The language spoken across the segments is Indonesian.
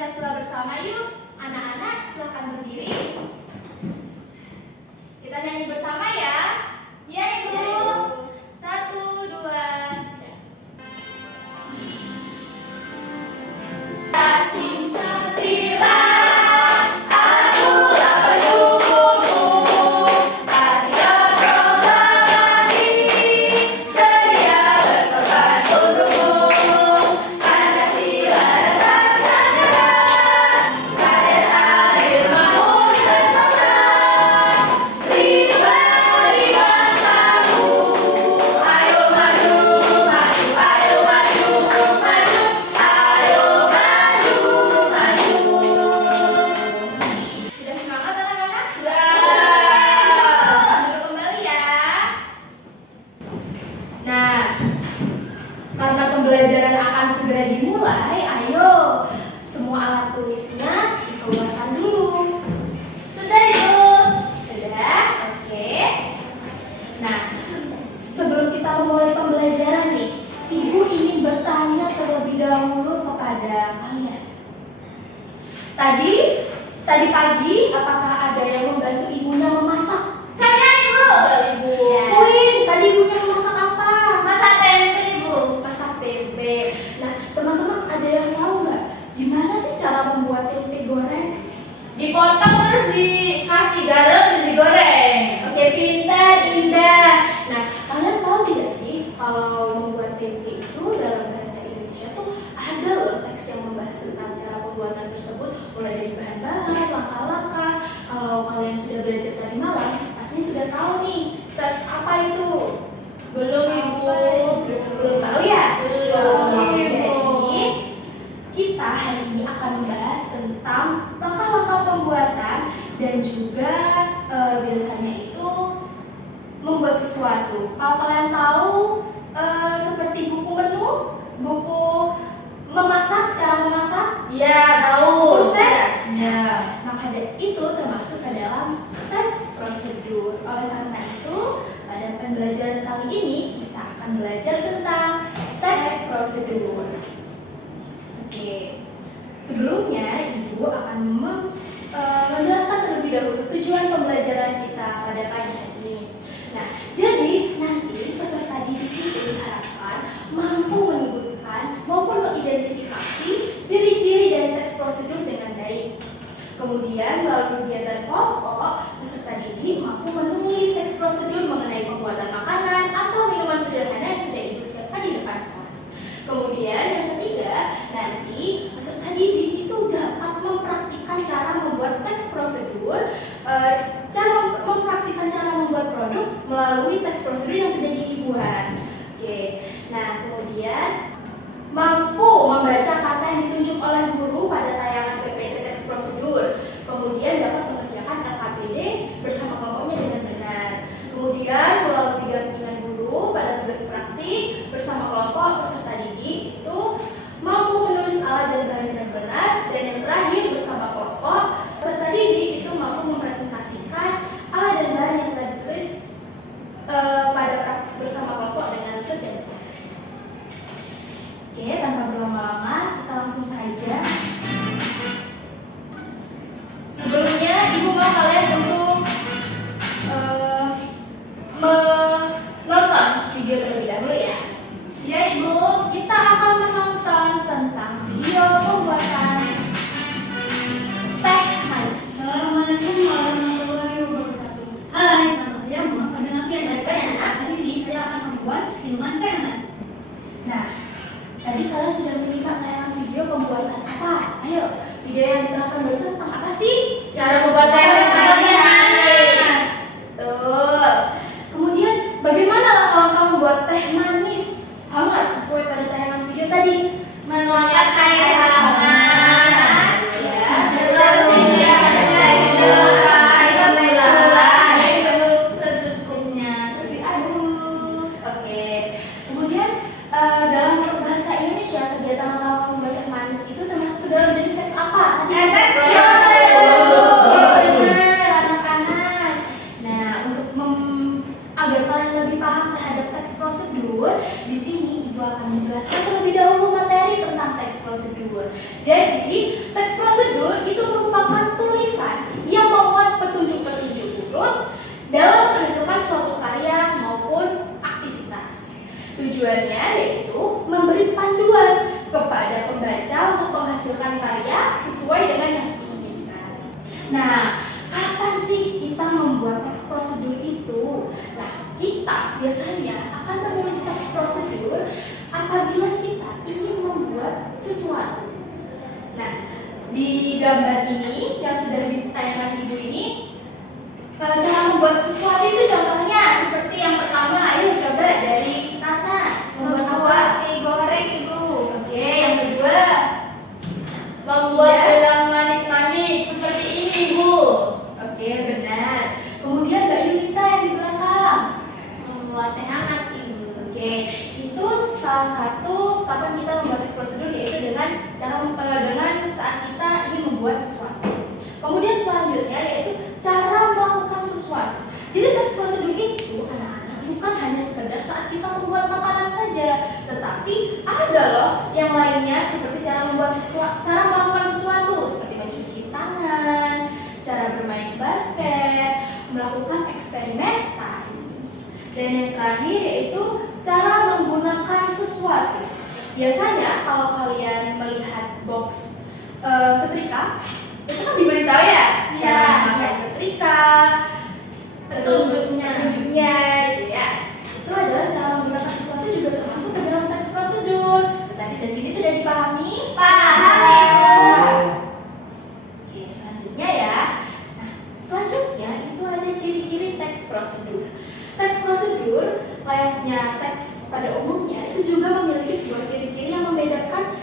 Pancasila bersama yuk. Anak-anak silakan berdiri. Kita nyanyi bersama ya. Ya, Ibu. 1, 2, 3. Pancasila. Karena pembelajaran akan segera dimulai, ayo semua alat tulisnya dikeluarkan dulu. Sudah, Ibu. Sudah? Oke. Nah, sebelum kita memulai pembelajaran nih, Ibu ingin bertanya terlebih dahulu kepada kalian. Tadi pagi, apakah ada yang membantu ibunya memasak? Saya, Ibu. Ibu. Ya. Queen, tadi ibunya memasak apa? Masak tempe, Ibu. Masak tempe. Nah, teman-teman ada yang tahu nggak gimana sih cara membuat tempe goreng? Dipotong terus dikasih garam dan digoreng. Oke, pintar, indah. Nah, kalian tahu tidak sih kalau membuat tempe itu dalam bahasa Indonesia tuh ada loh teks yang membahas tentang cara pembuatan tersebut, mulai dari bahan-bahan, langkah-langkah. Kalau kalian sudah belajar tadi malam, pasti sudah tahu nih teks apa itu. Belum, Ibu. Belum tahu ya? Belum. Jadi kita hari ini akan membahas tentang langkah-langkah pembuatan dan juga biasanya itu membuat sesuatu. Kalau kalian tahu seperti buku menu, buku memasak, cara memasak, Ya, tahu. Resep? Ya. maka itu termasuk ke dalam teks prosedur. Oleh karena itu, pada pembelajaran kali ini kita akan belajar tentang teks prosedur. Oke, sebelumnya Ibu akan menjelaskan terlebih dahulu tujuan pembelajaran kita pada pagi hari ini. Nah, jadi nanti peserta didik itu diharapkan mampu menyebutkan maupun mengidentifikasi ciri-ciri dari teks prosedur dengan baik. Kemudian melalui kegiatan kelompok, peserta didik mampu menulis teks prosedur mengenai pembuatan makanan atau minuman sederhana yang sudah Ibu siapkan di depan kelas. Kemudian yang ketiga, nanti peserta didik itu dapat mempraktikkan cara membuat teks prosedur, mempraktikkan cara membuat produk melalui teks prosedur yang sudah dibuat. Oke, nah kemudian mampu membaca kata yang ditunjuk oleh guru pada tayangan PPT teks prosedur. Kemudian dapat mengerjakan LKPD bersama kelompoknya dengan benar. Kemudian melalui dampingan guru pada tugas praktik bersama kelompok peserta didik itu mampu menulis alat dan bahan dengan benar. Dan yang terakhir bersama kelompok peserta didik itu mampu mempresentasikan alat dan bahan yang telah ditulis pada praktik bersama kelompok dengan benar dan benar. Oke, tanpa berlama-lama kita langsung saja. Sebelumnya Ibu mau kalian untuk menonton video terlebih dahulu ya. Ya, Ibu. Kita akan menonton tentang video pembuatan teh manis. Assalamualaikum warahmatullahi wabarakatuh. Hai, nama saya Muhammad Nafian dari PNS. Hari ini saya akan membuat minuman teh manis. Nah, tadi kalian sudah menyimak tayangan video pembuatan apa? Ayo, video yang ditonton barusan tentang apa sih? Cara membuat teh manis. Betul. Kemudian bagaimana langkah-langkah membuat teh manis hangat sesuai pada tayangan video tadi? Menuangkan air hangat. Ya, Terus sediakan air gula, secukupnya. Terus diaduk. Oke. Kemudian dalam bahasa Indonesia kegiatan langkah membuat teh manis itu termasuk ke dalam jenis teks apa? Tadi Teks prosedur. Benar, anak-anak. Nah, untuk agar kalian lebih paham terhadap teks prosedur, di sini Ibu akan menjelaskan terlebih dahulu materi tentang tentang teks prosedur. Jadi, teks prosedur itu merupakan tulisan yang memuat petunjuk-petunjuk urut dalam menghasilkan suatu karya maupun aktivitas. Tujuannya yaitu memberi panduan kepada pembaca untuk menghasilkan karya sesuai dengan yang diinginkan. Nah, kapan sih kita membuat teks prosedur itu? Nah, kita biasanya akan menulis teks prosedur apabila kita ingin membuat sesuatu. Nah, di gambar ini yang sudah ditayangkan ibu ini, cara membuat sesuatu itu contohnya seperti yang pertama, ayo coba dari Tata membuat roti goreng ibu. Oke, yang kedua membuat gelang manik-manik seperti ini ibu. Oke, benar. Kemudian Mbak Yunita yang di belakang membuat teh hangat ibu. Oke, itu salah satu kapan kita membuat teks prosedur, yaitu dengan saat kita ingin membuat sesuatu. Kemudian selanjutnya yaitu cara melakukan sesuatu. Jadi teks prosedur itu anak-anak bukan hanya sekedar saat kita membuat makanan saja, tetapi ada loh yang lainnya seperti cara melakukan sesuatu seperti mencuci tangan, cara bermain basket, melakukan eksperimen sains, dan yang terakhir yaitu cara menggunakan sesuatu. Biasanya kalau kalian melihat box setrika, itu kan diberitahu ya cara memakai setrika, petunjuknya gitu ya. Itu adalah cara menggunakan sesuatu juga termasuk ke dalam teks prosedur. Tadi di sini sudah dipahami? Paham. Oke, selanjutnya ya. Nah, selanjutnya itu ada ciri-ciri teks prosedur. Teks prosedur layaknya teks pada umumnya itu juga memiliki sebuah ciri-ciri yang membedakan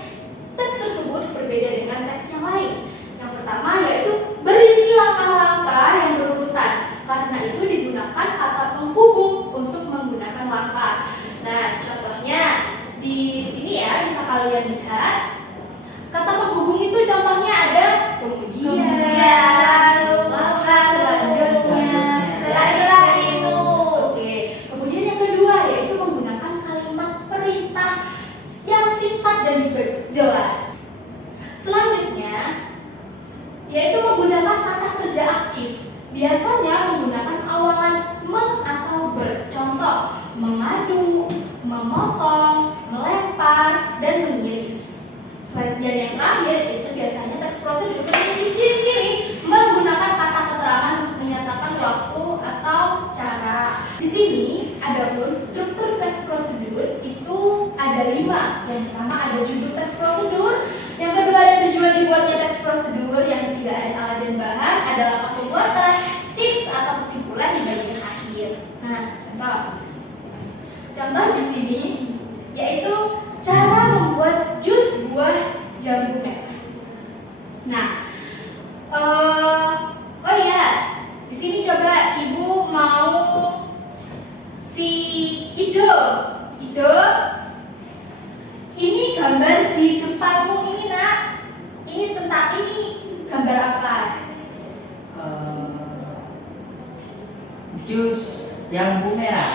teks tersebut berbeda dengan teks yang lain. Yang pertama yaitu berisi langkah-langkah yang berurutan. Karena itu digunakan kata penghubung untuk menggunakan langkah. Nah, contohnya di sini ya bisa kalian lihat. Kata penghubung itu contohnya ada kemudian, lalu, selanjutnya, setelah itu. Oke. Kemudian yang kedua yaitu menggunakan kalimat perintah yang singkat dan juga jelas. Selanjutnya yaitu menggunakan kata kerja aktif. Biasanya menggunakan awalan meng atau ber. Contoh, mengadu, memotong, melempar, dan mengiris. Selain yang terakhir, itu biasanya teks prosedur memiliki ciri-ciri menggunakan kata keterangan untuk menyatakan waktu atau cara. Di sini, adapun struktur teks prosedur itu ada 5. Yang pertama ada judul teks prosedur, yang kedua ada tujuan dibuatnya teks prosedur, yang ketiga ada alat dan bahan, ada langkah pembuatan, tips atau kesimpulan di bagian akhir. Nah, contoh di sini yaitu cara membuat jus buah jambu merah. Nah, oh ya, di sini coba ibu mau si Ido, ini gambar di depanmu ini nak. Ini tentang ini gambar apa? Jus jambu merah.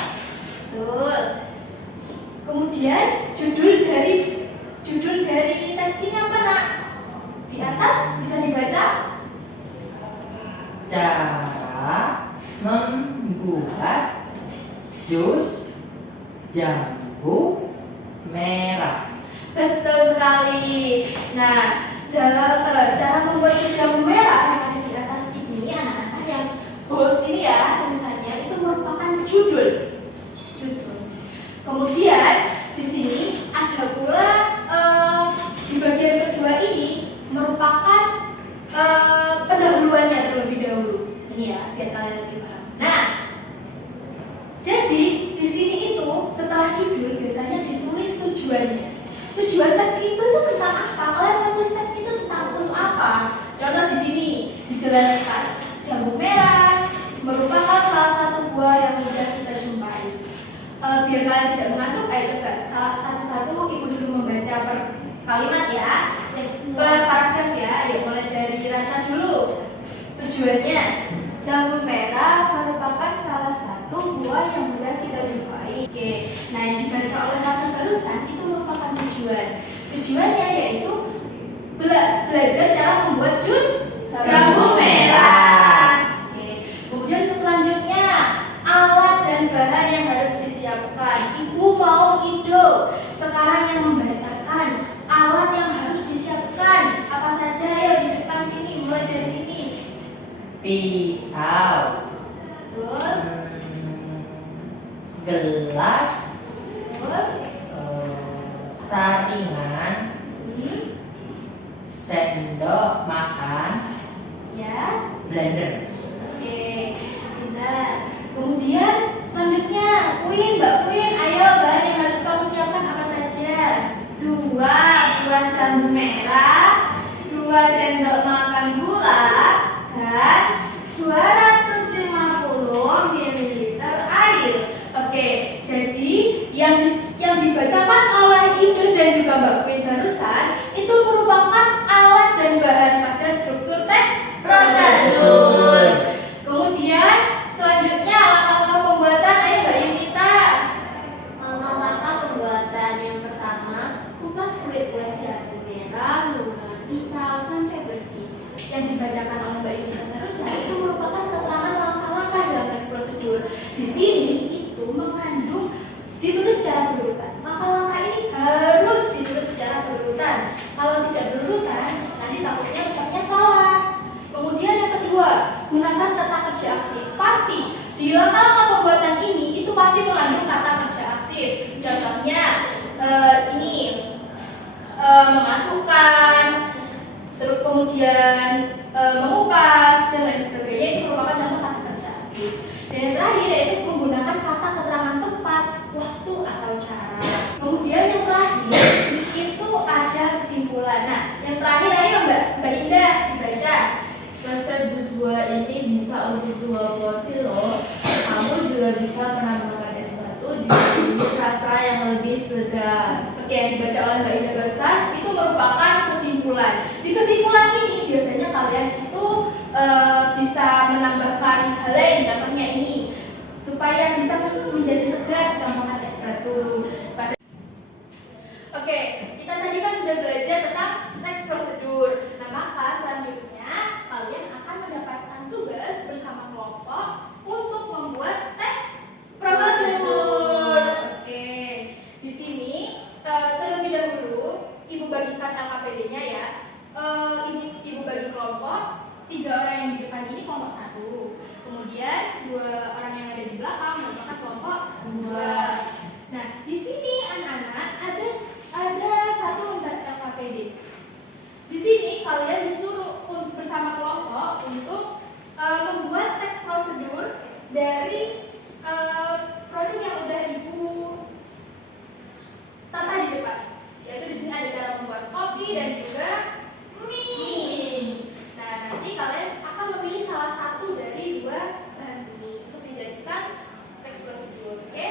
Betul. Kemudian judul dari teks ini apa nak? Di atas bisa dibaca? Cara membuat jus jambu merah. Betul sekali. Nah, dalam cara membuat jus jambu merah yang ada di atas ini, anak-anak yang bold ini ya tulisannya itu merupakan judul. Kemudian di sini ada pula di bagian kedua ini merupakan pendahuluannya terlebih dahulu. Ini ya biar kalian lebih paham. Nah, jadi di sini itu setelah judul biasanya ditulis tujuannya. Tujuan teks itu tentang apa? Kalian menulis teks itu tentang untuk apa? Contoh di sini dijelaskan jambu merah merupakan salah satu buah yang mudah kita jumpai. Biar kalian tidak mengantuk, ayo coba satu-satu ibu suruh membaca per kalimat ya, per paragraf ya. Ayo mulai dari Raca dulu. Tujuannya, jambu merah merupakan salah satu buah yang mudah kita jumpai. Oke, nah yang dibaca oleh Raca barusan itu merupakan tujuan. tujuannya yaitu belajar cara membuat jus jambu merah. Oke. Kemudian selanjutnya alat dan bahan yang harus disiapkan. Ibu mau Indo sekarang yang membacakan alat yang harus disiapkan. Apa saja ya di depan sini, mulai dari sini. Pisau, Betul. gelas, Betul. saringan, Hmm. sendok makan, Ya. blender. Oke, pintar. Kemudian selanjutnya, Mbak Queen, ayo bahan yang harus kamu siapkan apa saja? 2 buah jambu merah, 2 sendok makan gula, dan 250 ml air. Oke, jadi yang dibacakan oleh Ide dan juga Mbak Queen barusan itu merupakan alat dan bahan pada struktur teks prosedur. Kemudian selanjutnya langkah-langkah pembuatan, ayo Mbak Yunita. Langkah-langkah pembuatan yang pertama, kupas kulit buah jambu merah menggunakan pisau sampai bersih. Yang dibacakan oleh Mbak Yunita barusan itu merupakan keterangan langkah-langkah dalam teks prosedur. Di sini itu mengandung ditulis secara berurutan. Langkah-langkah ini harus ditulis secara berurutan. Kalau tidak berurutan, nanti takutnya resepnya salah. Kemudian yang kedua, gunakan kata kerja aktif. Pasti di langkah-langkah pembuatan ini itu pasti mengandung kata kerja aktif. Contohnya ini memasukkan, terus kemudian mengupas dan lain sebagainya, itu merupakan contoh kata kerja aktif. Dan yang terakhir yaitu menggunakan kata keterangan tempat, waktu atau cara. Kemudian yang terakhir itu ada kesimpulan. Nah, yang terakhir ayo Mbak Indah dibaca. Resep jus buah ini bisa untuk 2 porsi loh. Kamu juga bisa menambahkan es batu jika ingin rasa yang lebih segar. Oke, yang dibaca oleh Mbak Indah barusan itu merupakan kesimpulan. Di kesimpulan ini biasanya kalian itu bisa menambahkan hal lain, contohnya ini supaya bisa menjadi segar ditambahkan es batu. Oke, kita tadi kan sudah belajar tentang teks prosedur. Nah, maka selanjutnya kalian akan mendapatkan tugas bersama kelompok untuk membuat teks prosedur. Oke, di sini terlebih dahulu Ibu bagikan LKPD-nya ya. Ibu bagi kelompok, 3 orang yang di depan ini kelompok 1. Kemudian 2 orang yang ada di belakang merupakan kelompok 2. Nah, di sini anak-anak ada 1 lembar LKPD. Di sini kalian disuruh bersama kelompok untuk membuat teks prosedur dari produk yang udah Ibu tata di depan. Yaitu di sini ada cara membuat kopi dan juga mie. Nah, nanti kalian akan memilih salah satu dari 2 bahan ini untuk dijadikan teks prosedur. Oke?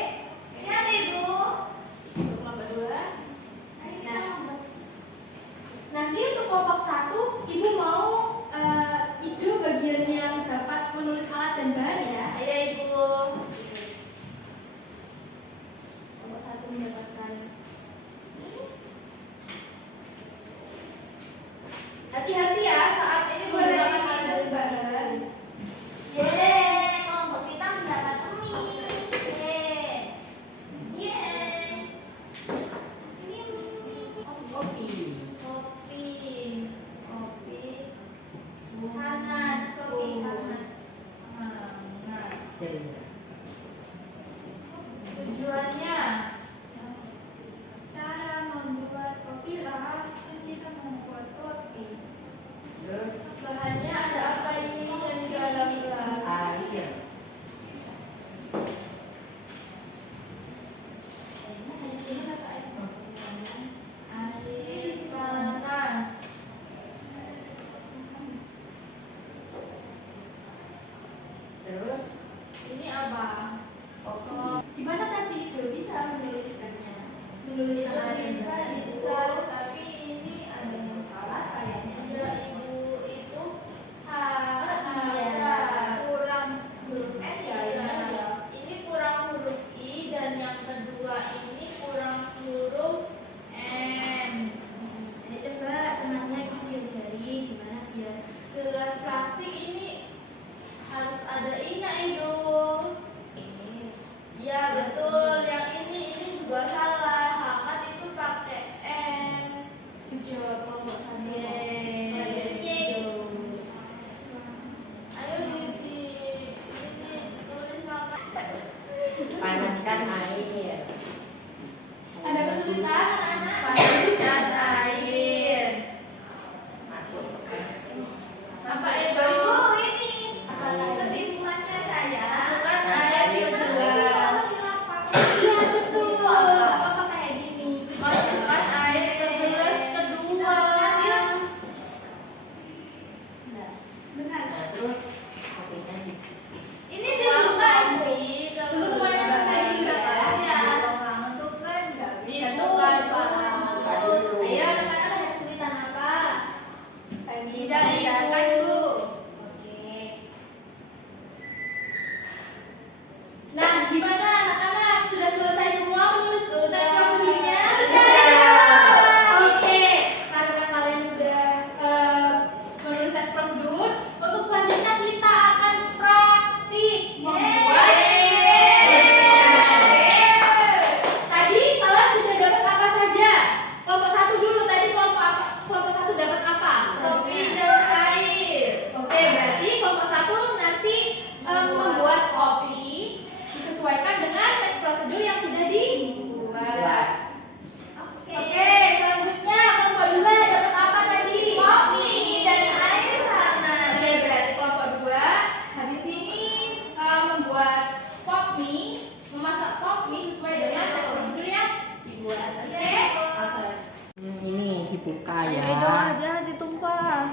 dibuka Ayo ya. itu aja ditumpah.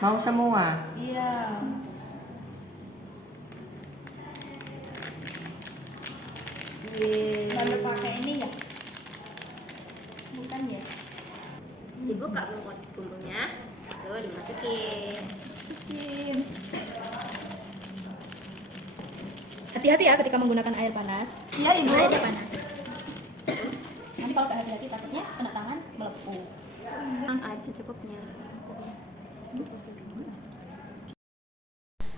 Mau semua? Iya. Lalu pakai ini ya? Bukan ya? Dibuka bumbunya, lalu dimasukin. Masukin. Hati-hati ya ketika menggunakan air panas. Iya ibu. Airnya panas. Nanti kalau nggak hati-hati takutnya kena tangan melepuh. Air secukupnya.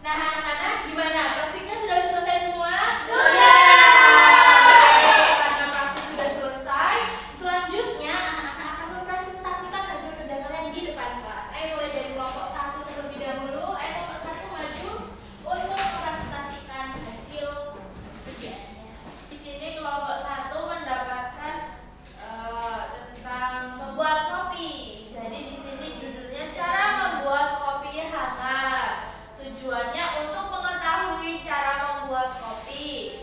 Nah anak-anak gimana? Praktiknya sudah selesai semua? Karena praktik sudah selesai, selanjutnya anak-anak akan mempresentasikan hasil kerja kalian di depan kelas. Ayo mulai dari kelompok 1 terlebih dahulu. Ayo kelompok 1 maju untuk mempresentasikan hasil kerjanya. Di sini kelompok 1 mendapatkan tentang membuat kopi. Jadi di sini judulnya cara membuat kopi hangat. Tujuannya untuk mengetahui cara membuat kopi.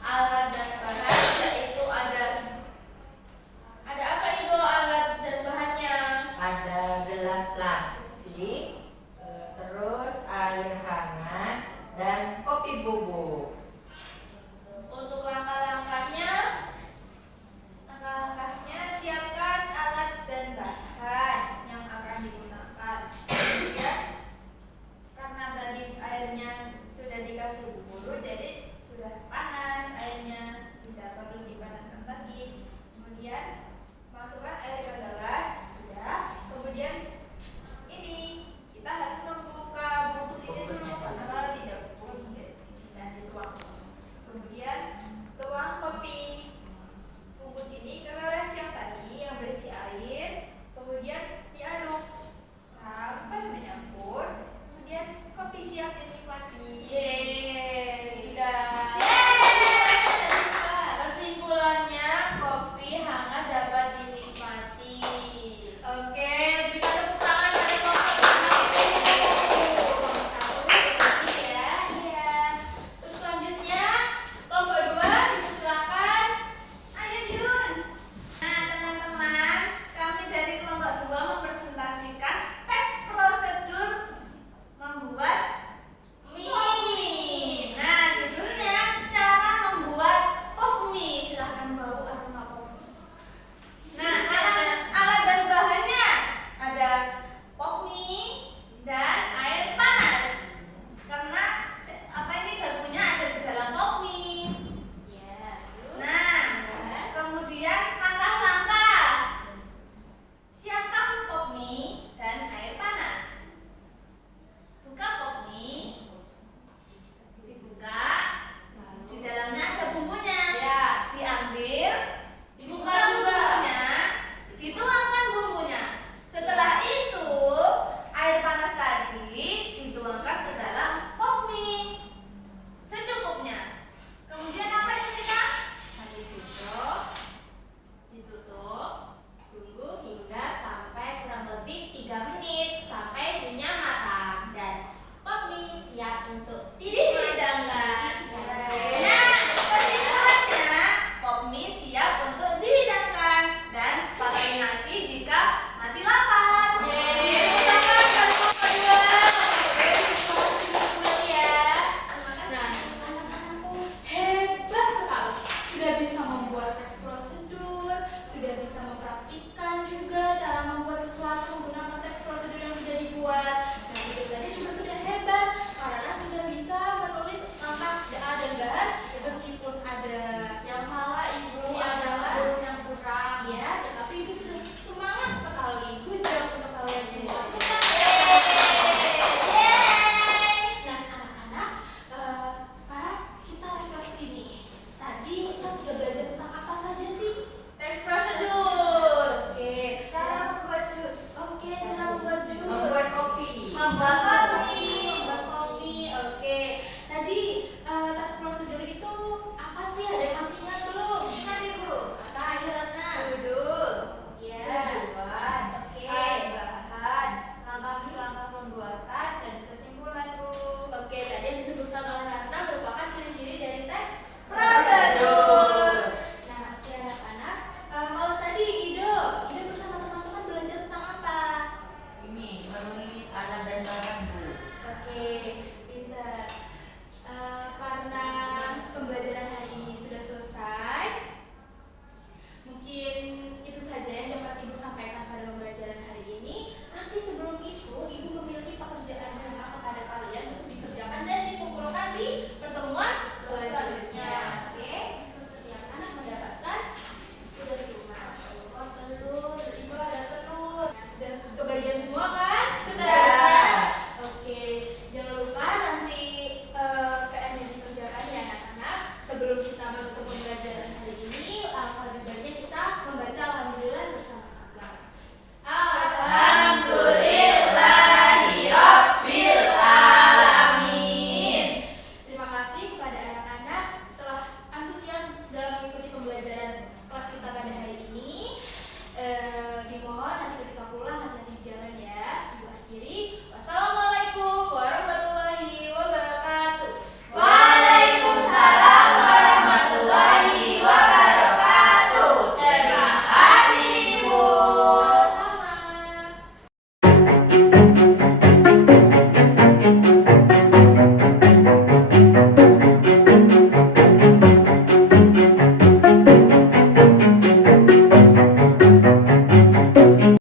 Alat dan bahan yaitu ada apa itu alat dan bahannya? Ada gelas plastik, terus air hangat dan kopi bubuk. Untuk langkah-langkahnya siapkan alat dan bahan yang akan digunakan. Ya, karena tadi airnya sudah dikasih bubur, jadi sudah panas airnya, tidak perlu dipanaskan lagi. Kemudian